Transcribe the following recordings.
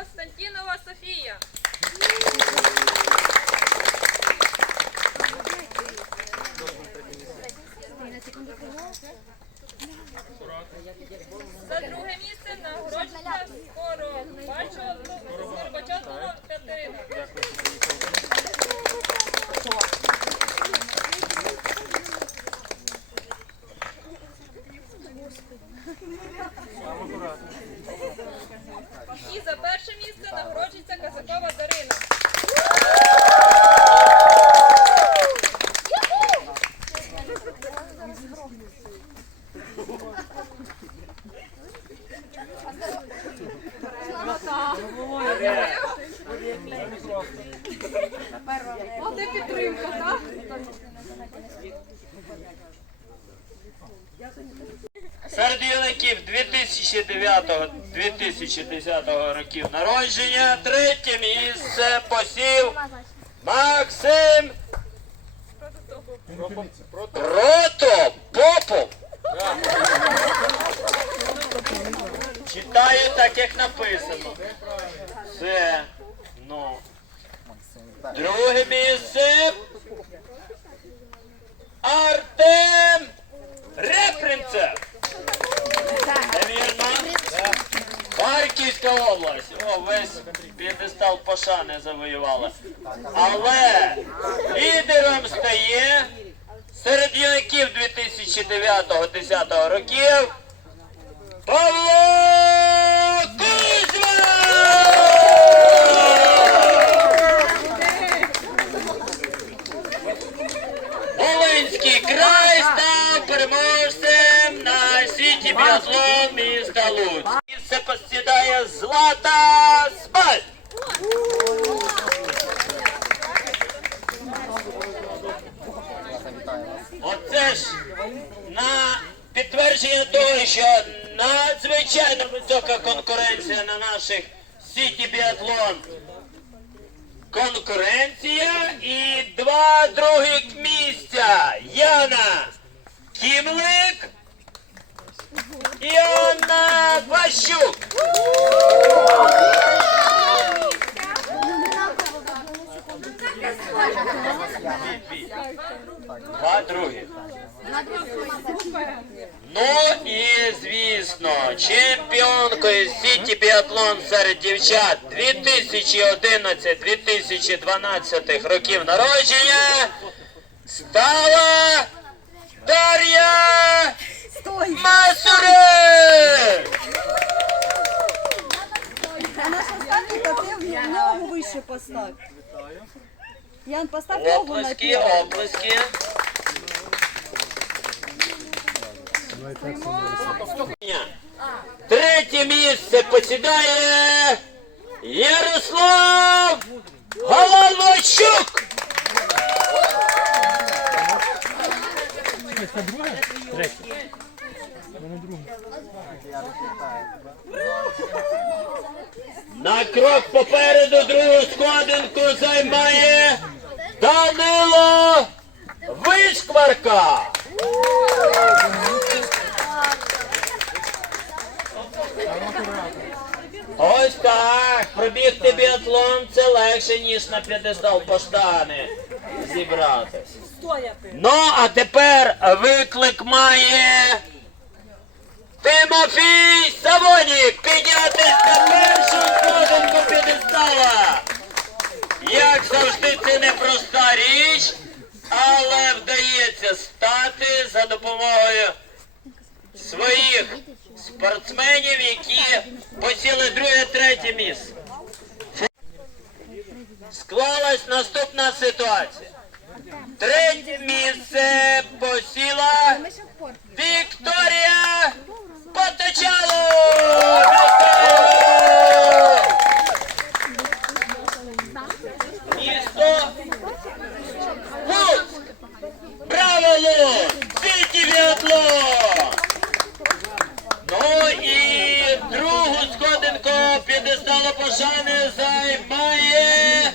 Константінова Софія. За друге місце нагороджується скоро бачу Горбачатова Катерина. І за перше місце нагороджується Казакова Дарина. Серед юнаків 2009-2010 років народження третє місце посів Максим Прото Попов. Читаю так, як написано. Це, ну. Друге місце. Артем Репринцев. Це вірно? Харківська область. О, весь п'єдестал пошани завоювала. Але лідером стає юнаків 2009-10 років Павло Кузьма! Волинський край став переможцем на світі біатлон міста Луцьк. Місце посідає Злата Смаль. Оце ж на підтвердження того, що надзвичайно висока конкуренція на наших сіті біатлон конкуренція і два других місця. Яна Кімлик і Анна Ващук. Два другі. Ну і звісно, чемпіонкою Сіті Біатлон серед дівчат 2011-2012 років народження стала Дар'я Масуре! А наш останній котел ногу вище постав. Ян, постав ногу на Оплески, оплески. Третє місце посідає Ярослав Головачук. На крок попереду другу складинку займає Данило Вишкварка. Ось так. Пробігти біатлон це легше, ніж на п'єдестал поштани зібратись. Ну, а тепер виклик має Тимофій за допомогою своїх спортсменів, які посіли друге, третє місце. Склалась наступна ситуація. Третє місце посіла Вікторія Поточало! Місто Луцьк! Браво, Луцьк! Сіті! Ну і другу сходинку п'єдесталу пошани займає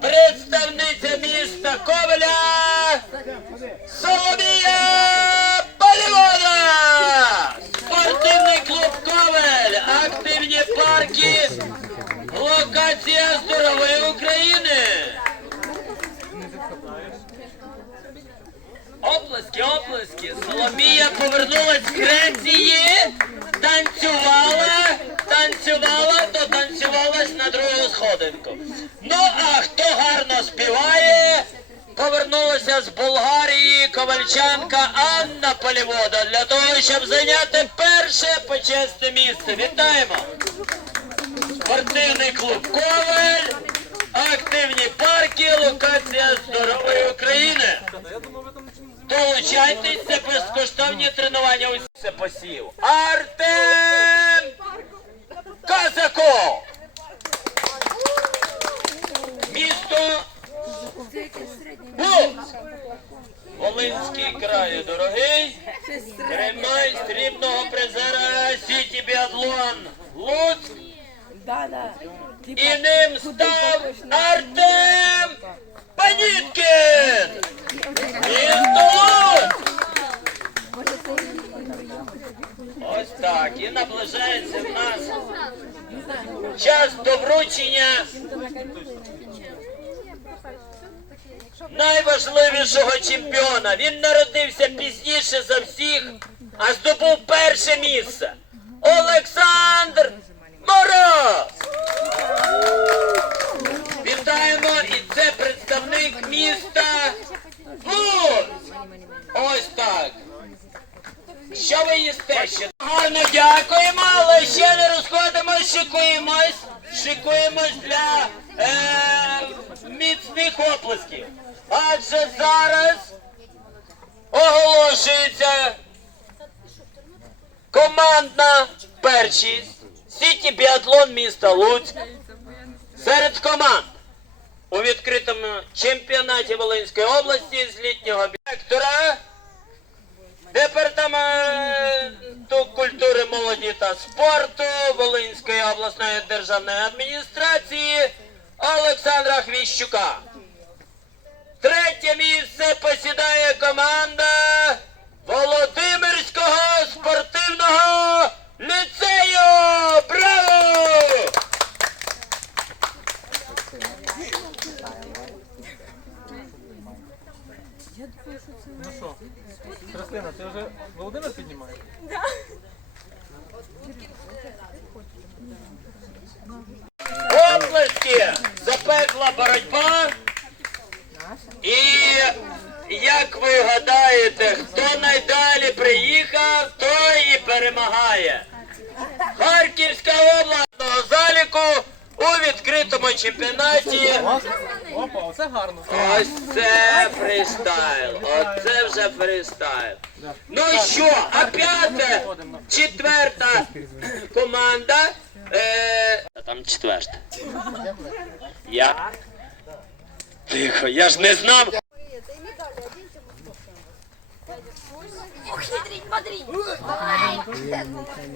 представниця міста Ковеля Соломія Полівода! Спортивний клуб Ковель! Активні парки локація здорової України! Оплески, оплески. Соломія повернулась з Греції, танцювала, танцювала, то танцювалась на другу сходинку. Ну, а хто гарно співає, повернулася з Болгарії ковальчанка Анна Полівода для того, щоб зайняти перше почесне місце. Вітаємо! Спортивний клуб Коваль, активні парки, локація здорової України. Долучайтесь, це безкоштовні тренування. Це посів. Артем Казаков. Місто. Волинський край, дорогий. Тримай срібного призера Сіті Біатлон. Луцьк. Да, да. І ним став Артем Паніткін! Місто Луцьк! Ось так. І наближається в нас час до вручення найважливішого чемпіона. Він народився пізніше за всіх, а здобув перше місце. Олександр Мороз! Вітаємо! І це представник міста Луцьк! Ось так. Що ви їсте? Гарно дякуємо, але ще не розходимось, шикуємось. Шикуємось для е, міцних оплесків. Адже зараз оголошується командна першість Сіті Біатлон міста Луцьк серед команд у відкритому чемпіонаті Волинської області з літнього вектора Департаменту культури, молоді та спорту Волинської обласної державної адміністрації Олександра Хвіщука. Третє місце посідає команда Ну що, Христина, ти вже Володимир піднімаєш? Області запекла боротьба. І як ви гадаєте, хто найдалі приїхав, той і перемагає. Харківська обласного заліку у відкритому чемпіонаті. Опа, оце гарно. Ось це фристайл. Оце вже фристайл. Ну що, а п'яте, четверта команда. Е... а Там четверта. Я. Тихо, я ж не знав.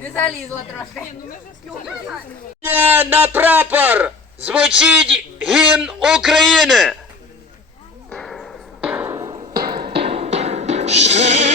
Не залізла трошки. Е, На прапор звучить гімн України. Ще